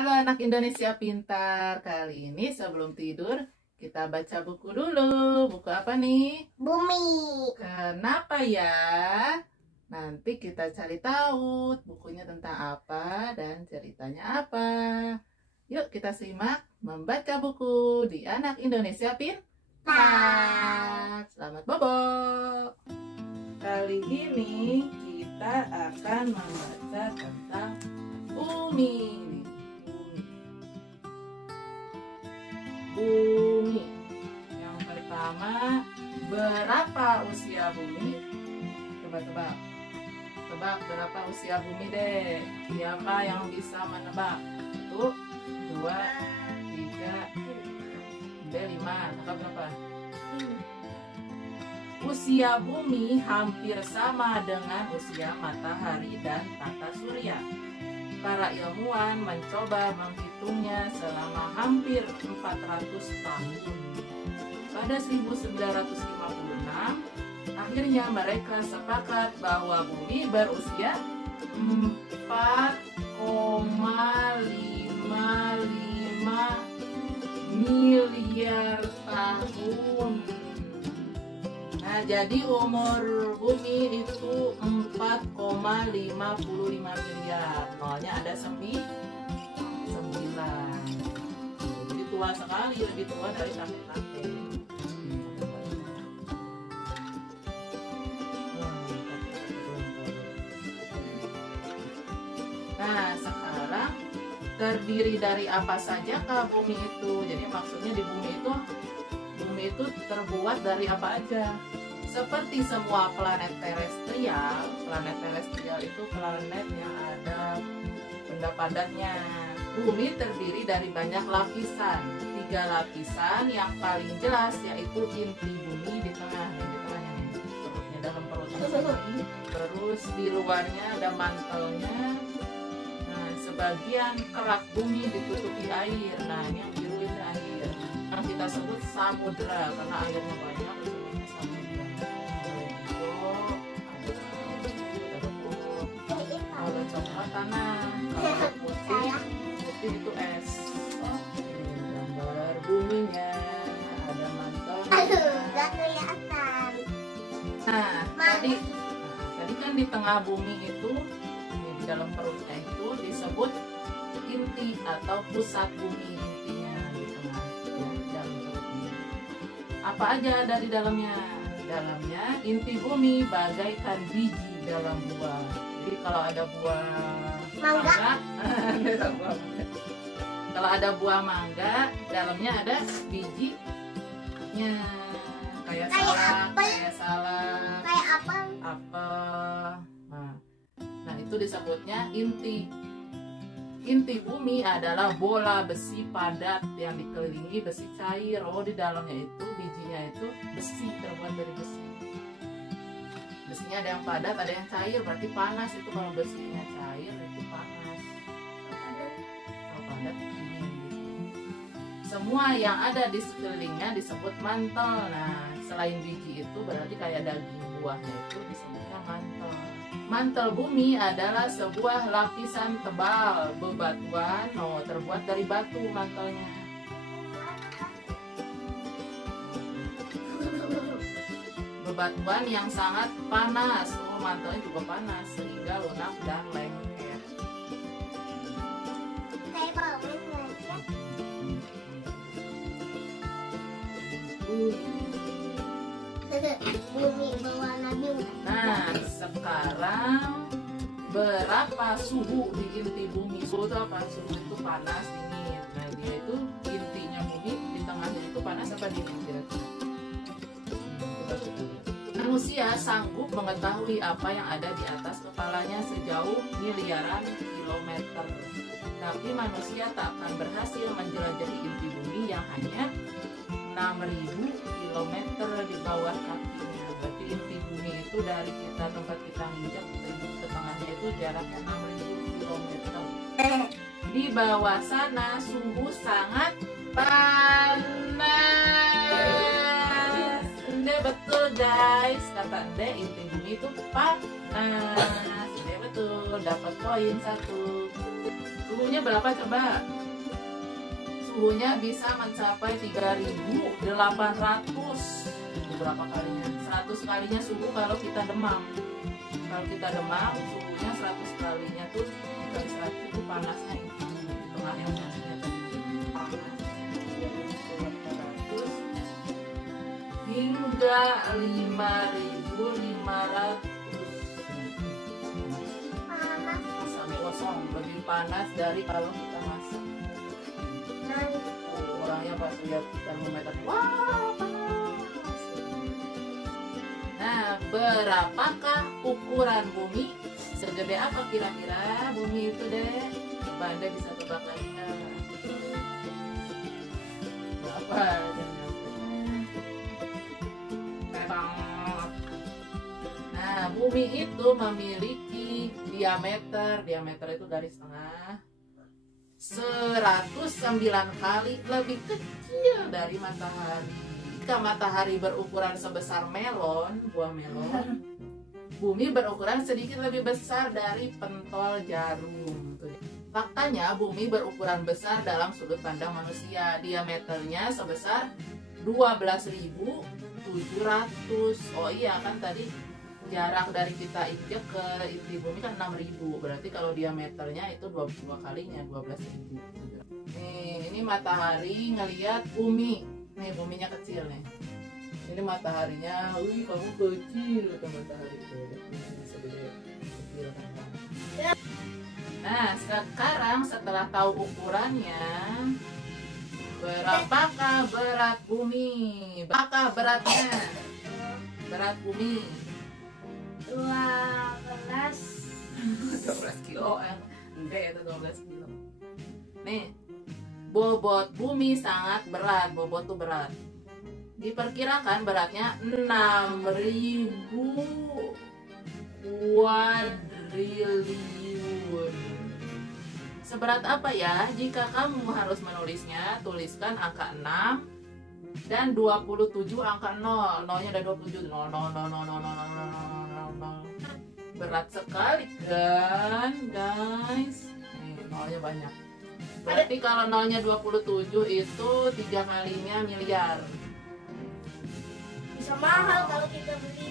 Halo anak Indonesia pintar. Kali ini sebelum tidur kita baca buku dulu. Buku apa nih? Bumi. Kenapa ya? Nanti kita cari tahu bukunya tentang apa dan ceritanya apa. Yuk kita simak membaca buku di Anak Indonesia Pintar. Selamat bobo. Kali ini kita akan membaca tentang bumi. Bumi. Yang pertama, berapa usia bumi? Coba tebak. Tebak berapa usia bumi deh. Siapa yang bisa menebak? 1, 2, 3, 5. Tebak berapa? Usia bumi hampir sama dengan usia matahari dan tata surya. Para ilmuwan mencoba menghitungnya selama hampir 400 tahun. Pada 1956, akhirnya mereka sepakat bahwa bumi berusia 4,55 miliar tahun. Nah, jadi umur bumi itu 4,55 miliar. Nolnya ada 9. Jadi tua sekali, lebih tua dari kakek-kakek. Nah, sekarang terdiri dari apa saja kah bumi itu? Jadi maksudnya di bumi itu terbuat dari apa aja? Seperti semua planet terestrial itu planet yang ada benda padatnya. Bumi terdiri dari banyak lapisan. 3 lapisan yang paling jelas yaitu inti bumi di tengah, perutnya, dalam perutnya ini. Terus di luarnya ada mantelnya. Nah, sebagian kerak bumi ditutupi air. Nah, ini yang biru itu air. Yang kita sebut samudra karena airnya banyak. Kalau coklat tanah, kalau putih itu es. Gambar buminya ada mantelnya. Nah, tadi kan di tengah bumi itu, di dalam perutnya itu disebut inti atau pusat bumi, intinya di tengah, ya, di dalam perutnya. Apa aja ada di dalamnya? Dalamnya inti bumi bagaikan biji dalam buah. Jadi kalau ada buah mangga, kalau ada buah mangga, dalamnya ada bijinya, kayak salak, Kayak apel. Nah, itu disebutnya inti. Inti bumi adalah bola besi padat yang dikelilingi besi cair. Oh, di dalamnya itu bijinya itu besi, terbuat dari besi. Besinya ada yang padat, ada yang cair, berarti panas. Itu kalau besinya cair itu panas. Kalau padat dingin. Semua yang ada di sekelilingnya disebut mantel. Nah, selain biji itu berarti kayak daging buahnya itu disebutnya mantel. Mantel bumi adalah sebuah lapisan tebal bebatuan, terbuat dari batu mantelnya. Bebatuan yang sangat panas. Mantelnya juga panas sehingga lunak dan lengket. Bumi berwarna biru. Nah, sekarang berapa suhu di inti bumi? Suhu itu apa? Suhu itu panas, dingin. Nah, dia itu intinya bumi di tengahnya itu panas apa dingin kira-kira? Manusia sanggup mengetahui apa yang ada di atas kepalanya sejauh miliaran kilometer. Tapi manusia tak akan berhasil menjelajahi inti bumi yang hanya 6.000 kilometer di bawah kakinya. Berarti inti bumi itu dari tempat kita nginjak ke tengahnya itu jaraknya 6.000 kilometer. Di bawah sana suhu sangat panas. Betul guys, kata Ende inti bumi itu panas. Betul, dapat poin 1. Suhunya berapa coba? Suhunya bisa mencapai 3.800. Itu berapa kalinya? 100 kalinya suhu kalau kita demam. Kalau kita demam, suhunya 100 kalinya tuh dikali 100 itu panasnya itu. Tengah yang panasnya tadi. Panas. 2.800 hingga 5.500. Masak mie kosong lebih panas dari kalau kita masak. Orangnya pas lihat termometer, wah panas. Nah, berapakah ukuran bumi? Segede apa kira-kira bumi itu deh? Coba Anda bisa tebak lagi nggak? Berapa? Nah, bumi itu memiliki diameter itu garis tengah 109 kali lebih kecil dari matahari. Jika matahari berukuran sebesar melon, buah melon, bumi berukuran sedikit lebih besar dari pentol jarum. Faktanya bumi berukuran besar dalam sudut pandang manusia. Diameternya sebesar 12.700. Oh iya kan tadi jarak dari kita injek ke inti bumi kan 6.000. Berarti kalau diameternya itu 22 kalinya 12.000. Nih, ini matahari ngelihat bumi. Nih, buminya kecil nih. Ini mataharinya, wih kamu kecil ke matahari tuh. Kecil kan. Nah, sekarang setelah tahu ukurannya, berapakah berat bumi? Berapakah beratnya? Berat bumi 12 kilo. Enggak, itu 12 kilo. Nih, bobot bumi sangat berat. Bobot tuh berat. Diperkirakan beratnya 6.000 kuadriliun. Seberat apa ya? Jika kamu harus menulisnya, tuliskan angka 6 dan 27 angka 0. Nolnya ada 27. 0, 0, 0, 0, 0, 0, 0, 0, 0. Berat sekali kan, guys? Nih, nolnya banyak. Berarti kalau nolnya 27 itu 3 kalinya miliar. Bisa mahal kalau kita beli.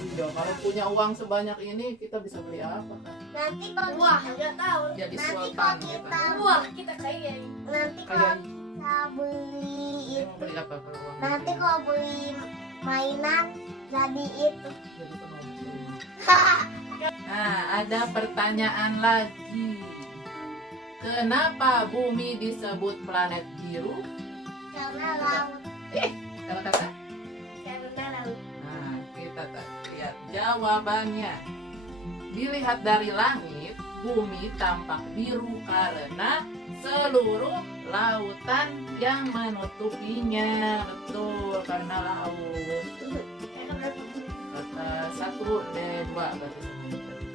Iya, kalau punya uang sebanyak ini kita bisa beli apa kan? Nanti kalau Nggak tahu. Jadi nanti sultan kalau gitu. kita Wah, kita kaya. nanti kalau kita beli Mau beli apa kalau uang? nanti kalau beli mainan jadi itu. Jadi penumpang. Nah, ada pertanyaan lagi. Kenapa bumi disebut planet biru? Karena laut. Kata-kata. Karena laut. Nah, kita lihat jawabannya. Dilihat dari langit, bumi tampak biru karena seluruh lautan yang menutupinya. Betul, karena laut. Kata 1 D2 berarti.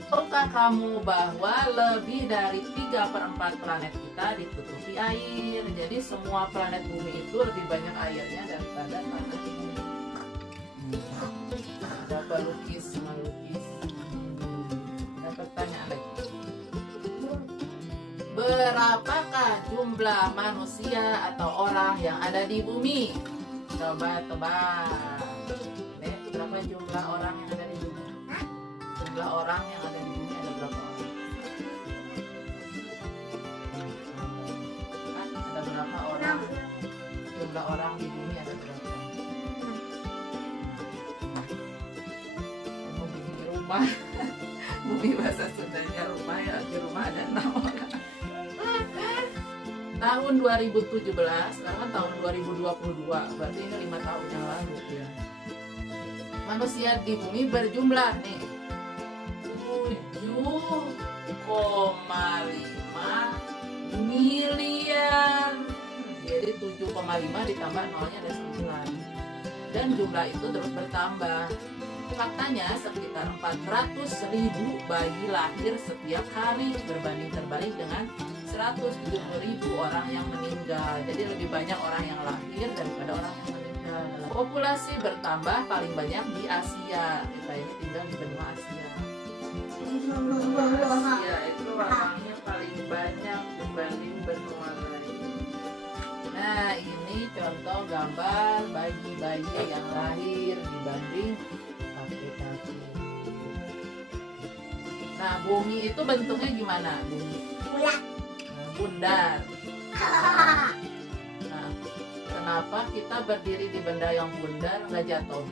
Tahukah kamu bahwa lebih dari 3/4 planet kita ditutupi air? Jadi semua planet bumi itu lebih banyak airnya daripada planet bumi. Ada pelukis melukis. Ada pertanyaan lagi. Berapakah jumlah manusia atau orang yang ada di bumi? Coba tebak. Berapa jumlah orang yang ada di bumi? Jumlah orang yang ada di bumi ada berapa orang? Ada berapa orang? Jumlah orang di bumi ada berapa? Mau bikin rumah, bumi bahasa Sundanya rumah ya, di rumah ada 6 orang. Tahun 2017, sekarang kan tahun 2022, berarti ini 5 tahun yang lalu ya. Manusia di bumi berjumlah nih 7,5 miliar. Jadi 7,5 ditambah nolnya ada 9. Dan jumlah itu terus bertambah. Faktanya sekitar 400.000 bayi lahir setiap hari, berbanding terbalik dengan 170.000 orang yang meninggal. Jadi lebih banyak orang yang lahir daripada orang yang meninggal. Populasi bertambah paling banyak di Asia. Kita ini tinggal di benua Asia. Asia itu orangnya paling banyak dibanding benua lain. Nah, ini contoh gambar bayi-bayi yang lahir dibanding kaki-kaki. Nah, bumi itu bentuknya gimana? Bumi Bulat. bundar. Nah, kenapa kita berdiri di benda yang bundar nggak jatuh?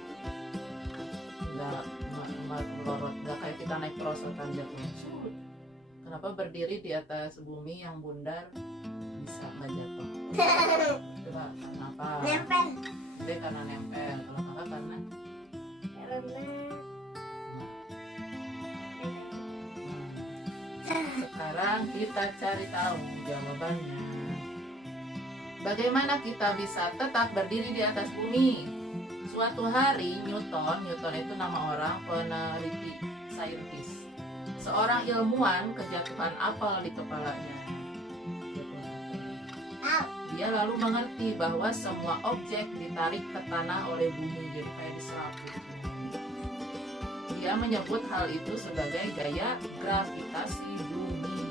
Nggak melorot, nggak kayak kita naik perosotan jatuh. Kenapa berdiri di atas bumi yang bundar bisa nggak jatuh? Coba, kenapa? Nempel. Dia karena nempel. Kalau kakak karena sekarang kita cari tahu jawabannya. Bagaimana kita bisa tetap berdiri di atas bumi? Suatu hari Newton itu nama orang peneliti saintis. Seorang ilmuwan kejatuhan apel di kepalanya. Dia lalu mengerti bahwa semua objek ditarik ke tanah oleh bumi, jadi kayak diseraput. Dia menyebut hal itu sebagai gaya gravitasi bumi.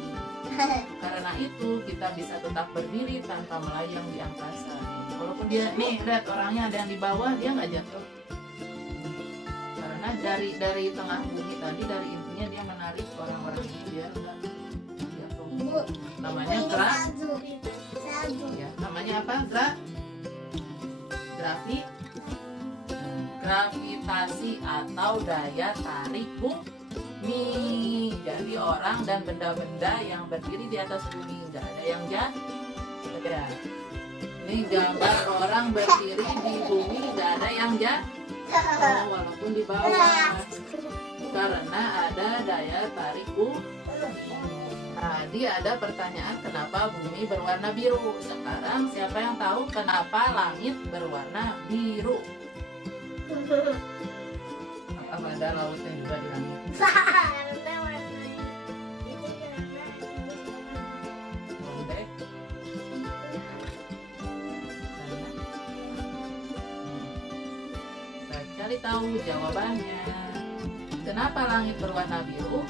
Karena itu kita bisa tetap berdiri tanpa melayang di angkasa. Walaupun dia nih lihat orangnya ada yang di bawah, dia nggak jatuh. Karena dari tengah bumi tadi, dari intinya dia menarik orang-orang itu biar nggak jatuh. Namanya Salju. ya, namanya apa? Gravitasi atau daya tarik bumi. Jadi orang dan benda-benda yang berdiri di atas bumi nggak ada yang jatuh. Ya. Ini gambar orang berdiri di bumi nggak ada yang jatuh walaupun di bawah karena ada daya tarik bumi. Tadi ada pertanyaan kenapa bumi berwarna biru. Sekarang siapa yang tahu kenapa langit berwarna biru? Apa ada lautnya juga di langit? Lembek. Kita cari tahu jawabannya. Kenapa langit berwarna biru?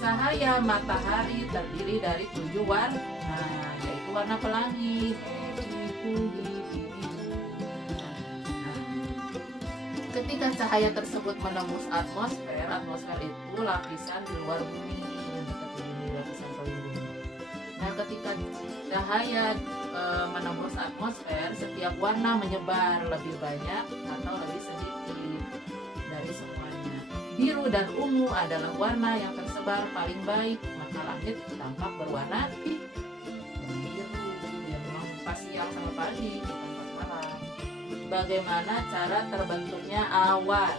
Cahaya matahari terdiri dari 7 warna, yaitu warna pelangi, ketika cahaya tersebut menembus atmosfer, atmosfer itu lapisan di luar bumi, yang dekat di bumi, lapisan paling bumi. Nah, ketika cahaya menembus atmosfer, setiap warna menyebar lebih banyak atau lebih sedikit dari semuanya. Biru dan ungu adalah warna yang tersebar paling baik, maka langit tampak berwarna biru. Ya, memang pas siang sama pagi, bukan pas malam. Bagaimana cara terbentuknya awan?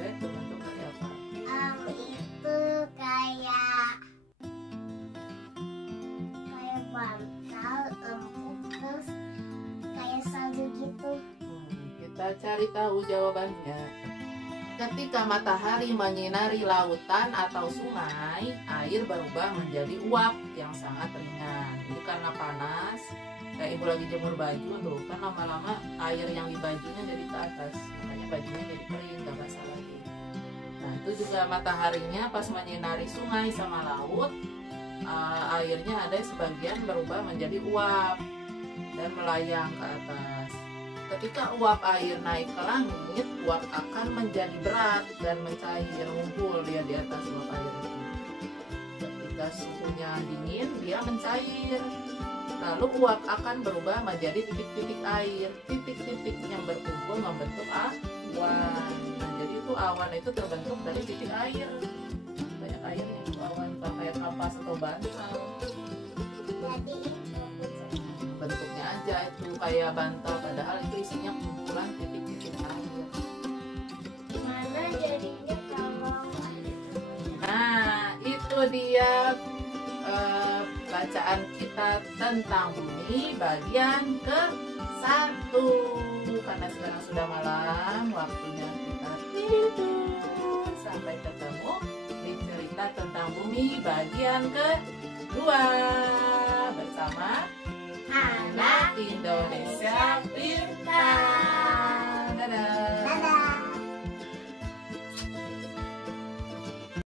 Terbentuk dari apa? Itu kayak bantal, empuk, terus kayak salju gitu. Kita cari tahu jawabannya. Ketika matahari menyinari lautan atau sungai, air berubah menjadi uap yang sangat ringan. Jadi karena panas, kayak ibu lagi jemur baju tuh, kan lama-lama air yang di bajunya jadi ke atas, makanya bajunya jadi kering, gak basah lagi. Nah, itu juga mataharinya pas menyinari sungai sama laut, airnya ada sebagian berubah menjadi uap dan melayang ke atas. Ketika uap air naik ke langit, uap akan menjadi berat dan mencair, ngumpul dia di atas uap air itu. Ketika suhunya dingin, dia mencair. Lalu uap akan berubah menjadi titik-titik air. Titik-titik yang berkumpul membentuk awan. Nah, jadi itu awan itu terbentuk dari titik air. Banyak airnya itu awan, kayak kapas atau bantal. Jadi Bentuknya aja itu kayak bantal, padahal itu isinya kumpulan titik-titik air. mana jadinya kalau Nah, itu dia bacaan kita tentang bumi bagian ke-1. Karena sekarang sudah malam, waktunya kita tidur. Sampai ketemu di cerita tentang bumi bagian ke-2 bersama anak Indonesia Pintar.